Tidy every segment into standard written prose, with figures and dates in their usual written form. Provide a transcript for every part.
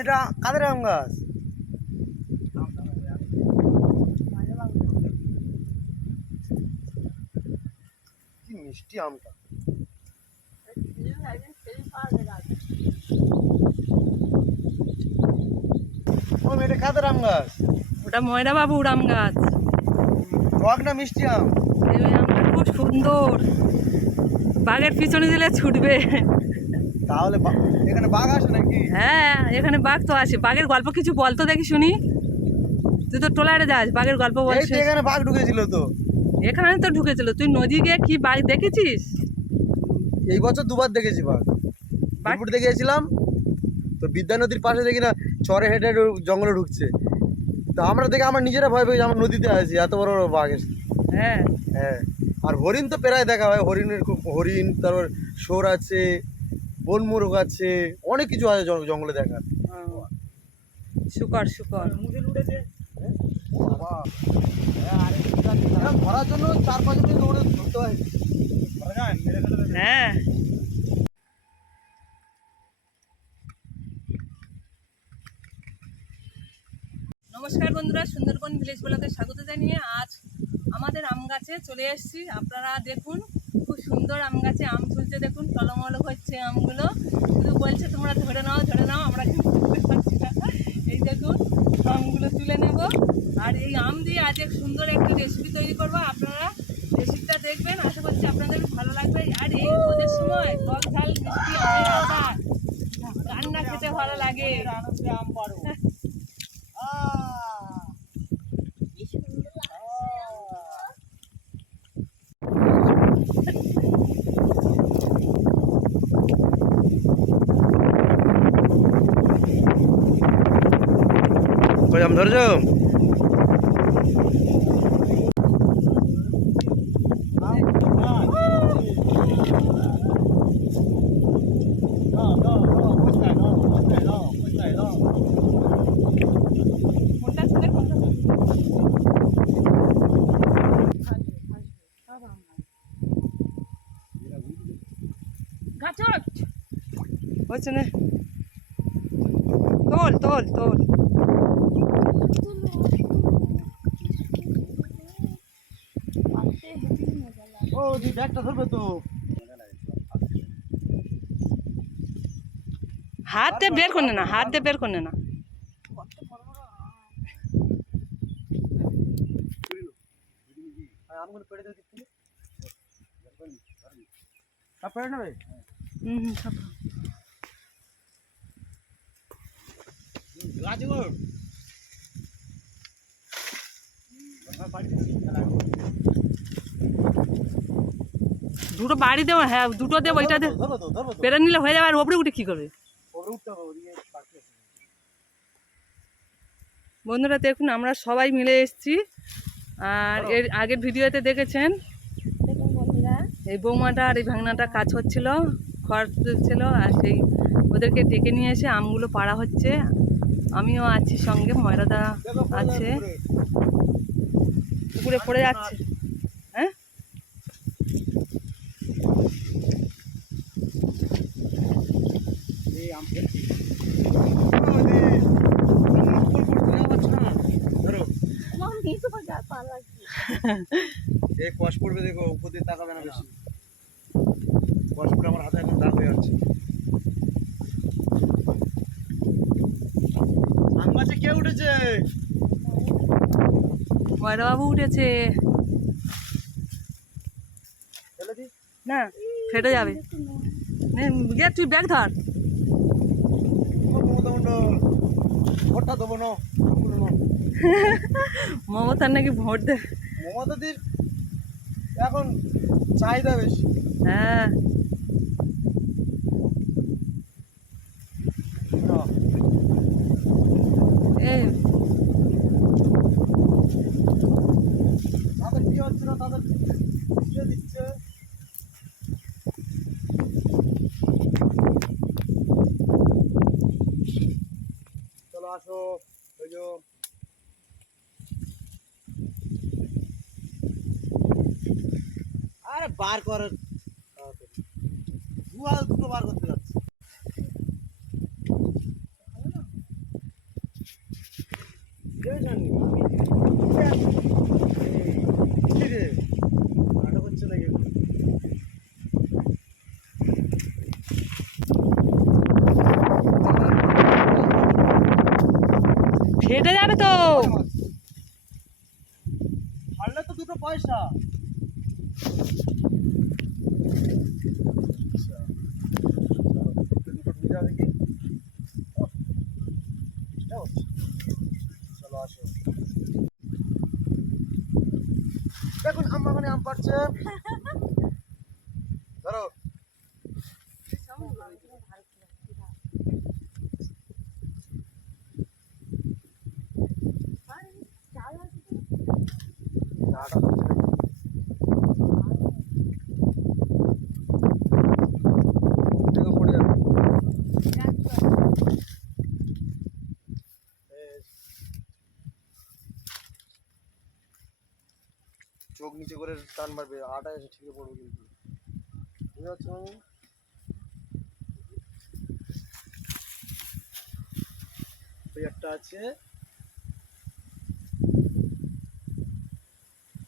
এটা কাদের আম গাছ? কি মিষ্টি আমটা। এটা কাদের আম গাছ? ওটা ময়রা বাবুর আম গাছ। টক না মিষ্টি আম? এই আমটা খুব সুন্দর, বাঘের পিছনে দিলে ছুটবে। তাহলে এখানে বাঘ আসে নাকি? হ্যাঁ, এখানে বাঘ তো আসে। বাঘের গল্প কিছু বলতো দেখি শুনি। তুই তো টোলারে যাস, বাঘের গল্প বলছিস। এখানে বাঘ ঢুকেছিল তো। এখানে তো ঢুকেছিল। তুই নদী গিয়ে কি বাঘ দেখেছিস? এই বছর দুবার দেখেছি বাঘ। বাঘ দেখে গেছিলাম তো বিদ্যা নদীর পাশে দেখি না চরে হেঁটে জঙ্গলে ঢুকছে। তো আমরা দেখে আমরা নিজেরা ভয় পেয়েছি, আমরা নদীতে আছি, এত বড় বড় বাঘ এসে। হ্যাঁ হ্যাঁ, আর হরিণ তো প্রায় দেখা হয়। হরিণের খুব হরিণ, তারপর শোর আছে, বনমুরগ আছে, অনেক কিছু আছে জঙ্গলে দেখার। শুকর শুকর ধরার জন্য 4-5 মিনিট দৌড়ে ধরতে হয়। হ্যাঁ। নমস্কার বন্ধুরা, সুন্দরবন ভিলেজ ব্লগে স্বাগত জানিয়ে আজ আমাদের আম গাছে চলে এসেছি। আপনারা দেখুন, খুব সুন্দর আম গাছে আম ঝুলছে। দেখুন, টলমল হচ্ছে আমগুলো। শুধু বলছে তোমরা ধরে নাও ধরে নাও, আমরা কিন্তু ধরতে পারছি না। এই দেখুন, আমগুলো তুলে নেব আর এই আম দিয়ে আজ এক সুন্দর একটা রেসিপি তৈরি করবো। আপনারা রেসিপিটা দেখবেন, আশা করছি আপনাদের ভালো লাগবে। আর এই রোদের সময় টক ঝাল মিষ্টি আমের আচার রান্না খেতে ভালো লাগে। আম পারো আম ধরছো? হচ্ছে না, তোল তোল তোল। ও তুই ব্যাগটা ধরবে তো? হাত দিয়ে বের করে না, হাত দিয়ে বের করে না। আমগুলো পেড়ে দিয়ে দিচ্ছি। সব পেড়ে নেবে? সব দুটো বাড়ি দেবো। হ্যাঁ, দুটো দেবো। ওইটা দে, পেরে নিলে হয়ে যাবে। আর ওপরে উঠে কি করবে? বন্ধুরা দেখুন, আমরা সবাই মিলে এসেছি। আর এর আগের ভিডিওতে দেখেছেন এই বৌমাটা আর এই ভাঙনাটা কাজ হচ্ছিল, খড় ছিল। আর সেই ওদেরকে ডেকে নিয়ে এসে আমগুলো পাড়া হচ্ছে। আমিও আছি সঙ্গে, ময়রাদা আছে। পুকুরে পড়ে যাচ্ছে। হ্যাঁ, কষ্ট পড়বে, দেখো উপর দিয়ে তাকাবে না বেশি। কষ্ট পড়ে আমার হাতে এখন দাগ হয়ে যাচ্ছে। আম গাছে কে উঠেছে? ময়রা বাবু উঠেছে। না, ফেটে যাবে। গিয়ে তুই ব্যাগ ধর। ভোটটা দেবো না, মমতার নাকি ভোট দেবে। মমতাদির এখন চাহিদা বেশি। হ্যাঁ, তাদের বিয়ে হচ্ছে না, তাদের চলো আসো। ওই যে আরে বার কর, দুটো বার করতে যাচ্ছে। নাটক হচ্ছে নাকি? ফেটে যাবে তো। ছাড়লে তো দুটো পয়সা। চলো আসো। দেখুন আম্মা মানে আম পাচ্ছে। ধরো চাটা হচ্ছে নাকি? দেখো পড়ে যাবে। চোখ নিচে করে টান মারবে, আটা এসে ঠিকই পড়বে কিন্তু। বুঝতে পারছো আমি? ওই একটা আছে।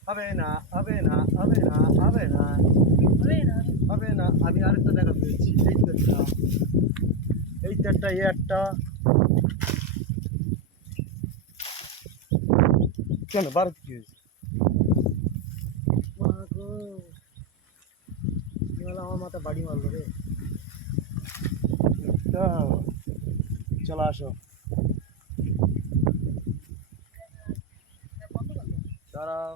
হবে না, হবে না, হবে না, হবে না, হবে না। আমি আরেকটা দেখা পেয়েছি। এই তো একটা, এই তো একটা, এই একটা। কেন বারো কি হয়েছে? মা গো, কি হলো? আমার মাথা বাড়ি মারলো রে। একটা। চলো আসো। দাঁড়াও।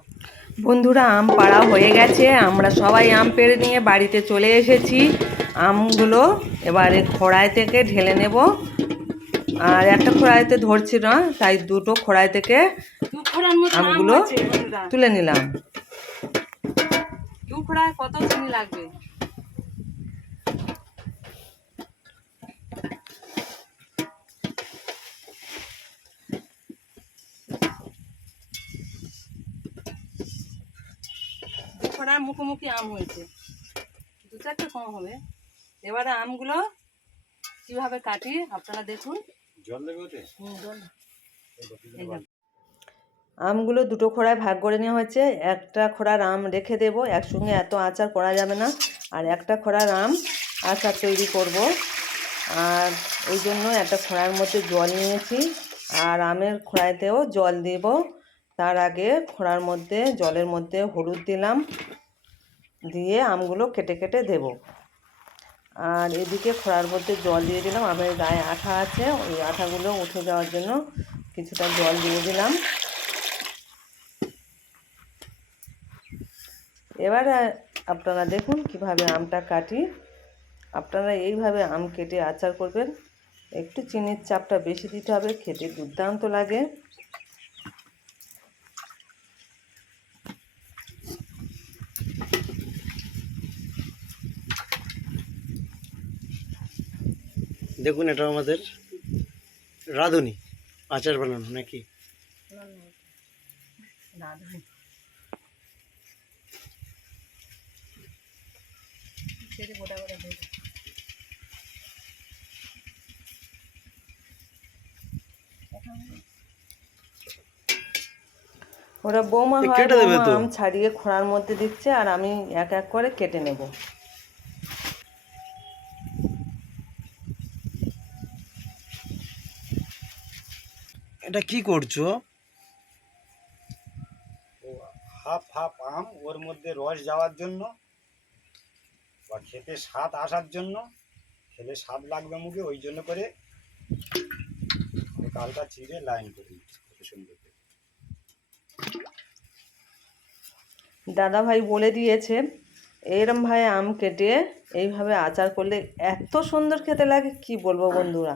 বন্ধুরা, আম পাড়া হয়ে গেছে, আমরা সবাই আম পেড়ে নিয়ে বাড়িতে চলে এসেছি। আমগুলো এবারে খড়াই থেকে ঢেলে নেব। আর একটা খড়াইতে ধরছি না, তাই দুটো খড়াই থেকে আমগুলো তুলে নিলাম। দু খড়ায় কত চিনি লাগবে? দু খড়ার মুখোমুখি আম হয়েছে, দু চারটে কম হবে। এবারে আমগুলো কিভাবে কাটি আপনারা দেখুন। জল দেবে ওতে? আমগুলো দুটো খোড়ায় ভাগ করে নেওয়া হয়েছে। একটা খোড়ার আম রেখে দেব, একসঙ্গে এত আচার করা যাবে না। আর একটা খোড়ার আম আচার তৈরি করব, আর ওই জন্য একটা খোড়ার মধ্যে জল নিয়েছি। আর আমের খোড়াইতেও জল দেব। তার আগে খোড়ার মধ্যে, জলের মধ্যে হলুদ দিলাম, দিয়ে আমগুলো কেটে কেটে দেব। আর এদিকে খোড়ার মধ্যে জল দিয়ে দিলাম। আমের গায়ে আঠা আছে, ওই আঠাগুলো উঠে যাওয়ার জন্য কিছুটা জল দিয়ে দিলাম। এবার আপনারা দেখুন কিভাবে আমটা কাটি। আপনারা এইভাবে আম কেটে আচার করবেন। একটু চিনির চাপটা বেশি দিতে হবে, খেতে দুর্দান্ত লাগে। দেখুন এটা আমাদের রাঁধুনি আচার বানানো নাকি? ওরা বৌমা হয়, কেটে দেবে বৌমা তো। আম ছাড়িয়ে খোঁড়ার মধ্যে দিচ্ছে, আর আমি এক এক করে কেটে নেব। এটা কি করছো? হাফ হাফ আম, ওর মধ্যে রস যাওয়ার জন্য বা খেতে স্বাদ আসার জন্য, খেলে স্বাদ লাগবে মুখে, ওই জন্য করে হালকা চিড়ে লাইন করে দিচ্ছি কত সুন্দর করে। দাদা ভাই বলে দিয়েছে এরম ভাই আম কেটে এইভাবে আচার করলে এত সুন্দর খেতে লাগে, কি বলবো বন্ধুরা।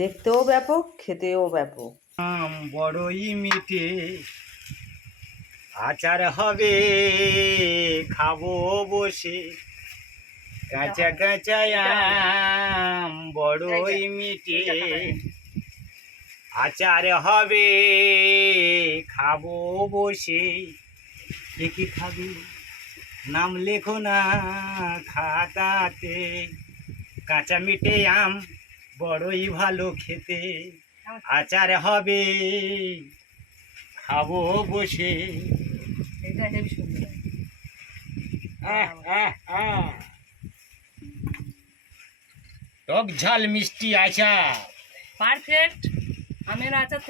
দেখতেও ব্যাপক, খেতেও ব্যাপক। আম বড়ই মিঠে, আচার হবে খাবো বসে, কাঁচা কাঁচা আম বড়ই মিঠে, আচার হবে খাবো বসে, কে কি খাবে নাম লেখো না খাতাতে, কাঁচা মিঠে আম বড়ই ভালো খেতে, আচার হবে খাবো বসে। এটা হেবি সুন্দর। টক ঝাল মিষ্টি আচার। পারফেক্ট আমের আচার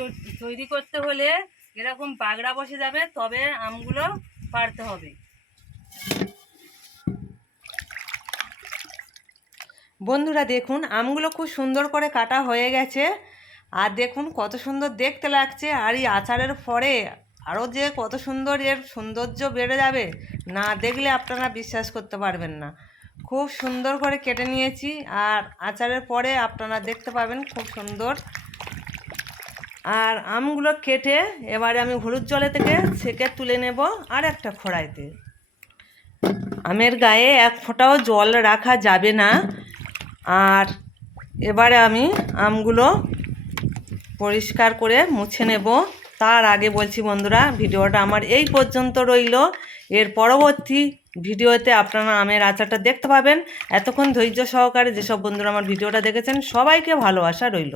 তৈরি করতে হলে এরকম বাগড়া বসে যাবে, তবে আমগুলো পারতে হবে। বন্ধুরা দেখুন আমগুলো খুব সুন্দর করে কাটা হয়ে গেছে, আর দেখুন কত সুন্দর দেখতে লাগছে। আর এই আচারের পরে আরও যে কত সুন্দর এর সৌন্দর্য বেড়ে যাবে, না দেখলে আপনারা বিশ্বাস করতে পারবেন না। খুব সুন্দর করে কেটে নিয়েছি, আর আচারের পরে আপনারা দেখতে পাবেন খুব সুন্দর। আর আমগুলো কেটে এবারে আমি হলুদ জলে থেকে ছেঁকে তুলে নেব আর একটা খড়াইতে। আমের গায়ে এক ফোঁটাও জল রাখা যাবে না। আর এবারে আমি আমগুলো পরিষ্কার করে মুছে নেব। তার আগে বলছি বন্ধুরা, ভিডিওটা আমার এই পর্যন্ত রইল। এর পরবর্তী ভিডিওতে আপনারা আমের আচারটা দেখতে পাবেন। এতক্ষণ ধৈর্য সহকারে যেসব বন্ধুরা আমার ভিডিওটা দেখেছেন সবাইকে ভালোবাসা রইল।